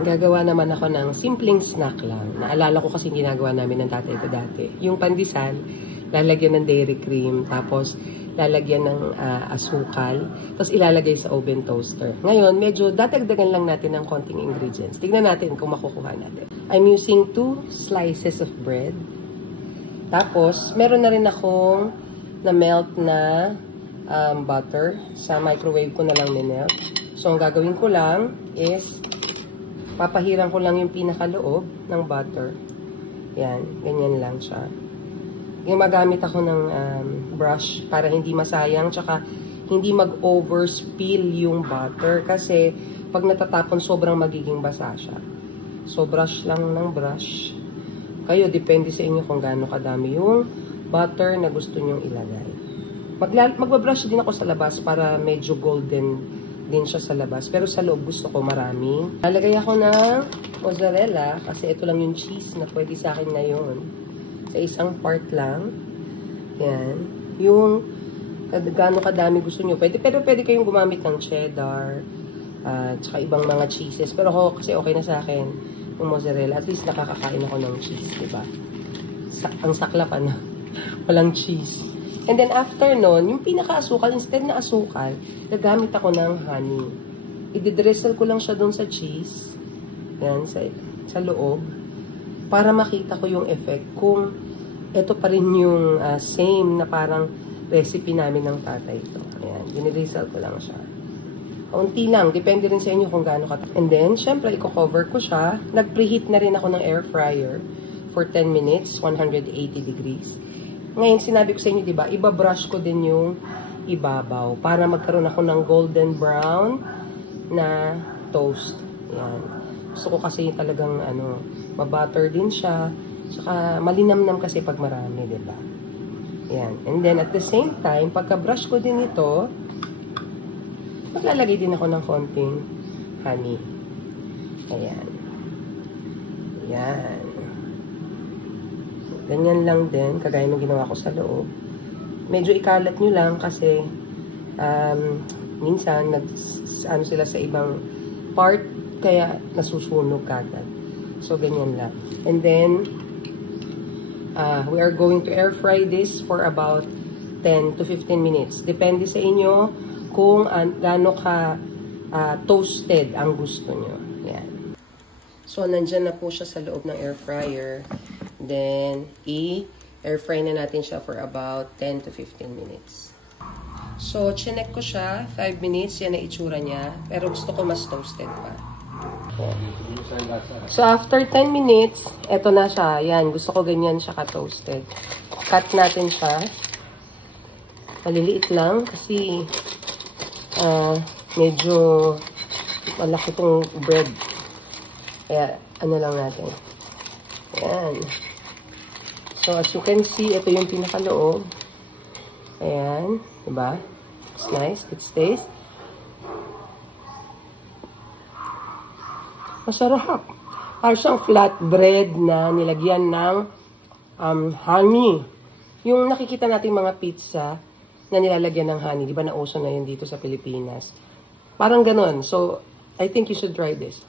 Gagawa naman ako ng simpleng snack lang. Naalala ko kasi ginagawa namin ng tatay ko dati. Yung pandesal, lalagyan ng dairy cream, tapos lalagyan ng asukal, tapos ilalagay sa oven toaster. Ngayon, medyo dadagdagan lang natin ng konting ingredients. Tignan natin kung makukuha natin. I'm using 2 slices of bread. Tapos, meron na rin akong na-melt na butter. Sa microwave ko na lang minelt. So, ang gagawin ko lang is papahiran ko lang yung pinakaloob ng butter. Yan, ganyan lang siya. Gumagamit ako ng brush para hindi masayang, tsaka hindi mag-overspill yung butter. Kasi pag natatapon, sobrang magiging basa siya. So, brush lang ng brush. Kayo, depende sa inyo kung gaano kadami yung butter na gusto nyong ilagay. Magbabrush din ako sa labas para medyo golden din siya sa labas. Pero sa loob gusto ko marami. Lalagay ako ng mozzarella kasi ito lang yung cheese na pwede sa akin ngayon. Sa isang part lang. Yan. Yung gaano kadami gusto nyo. Pero pwede kayong gumamit ng cheddar tsaka ibang mga cheeses. Pero ako kasi okay na sa akin yung mozzarella. At least nakakakain ako ng cheese, diba? Ang saklap walang cheese. And then after nun, yung pinaka-asukal, instead na asukal, nagamit ako ng honey. I-drizzle ko lang siya dun sa cheese. Yan, sa loob. Para makita ko yung effect. Kung ito pa rin yung same na parang recipe namin ng tatay ito. Ayan, dinidrizzle ko lang siya. Kaunti lang, depende rin sa inyo kung gaano ka. And then, syempre, i-cover ko siya. Nag-preheat na rin ako ng air fryer for 10 minutes, 180 degrees. Ngayon, sinabi ko sa inyo, diba, ibabrush ko din yung ibabaw para magkaroon ako ng golden brown na toast. Yan. Gusto ko kasi talagang, mabutter din siya. Saka, malinamnam kasi pag marami, diba? Yan. And then, at the same time, pagka-brush ko din ito, maglalagay din ako ng konting honey. Ayan. Yan. Ganyan lang din, kagaya ng ginawa ko sa loob. Medyo ikalat nyo lang kasi minsan sila sa ibang part, kaya nasusunog kagad. So, ganyan lang. And then, we are going to air fry this for about 10 to 15 minutes. Depende sa inyo kung gaano ka toasted ang gusto nyo. Yan. So, nandyan na po siya sa loob ng air fryer. Then, i-air fry na natin siya for about 10 to 15 minutes. So, chinek ko siya. 5 minutes, yan na itsura niya. Pero gusto ko mas toasted pa. So, after 10 minutes, eto na siya. Yan, gusto ko ganyan siya ka-toasted. Cut natin siya. Maliliit lang kasi medyo malaki itong bread. Kaya, lang natin. Ayan. So, as you can see, ito yung pinakaloob. Ayan. Diba? It's nice. It stays. Masarap. Parang siyang flatbread na nilagyan ng honey. Yung nakikita natin mga pizza na nilalagyan ng honey. Diba nauso na yun dito sa Pilipinas? Parang ganon. So, I think you should try this.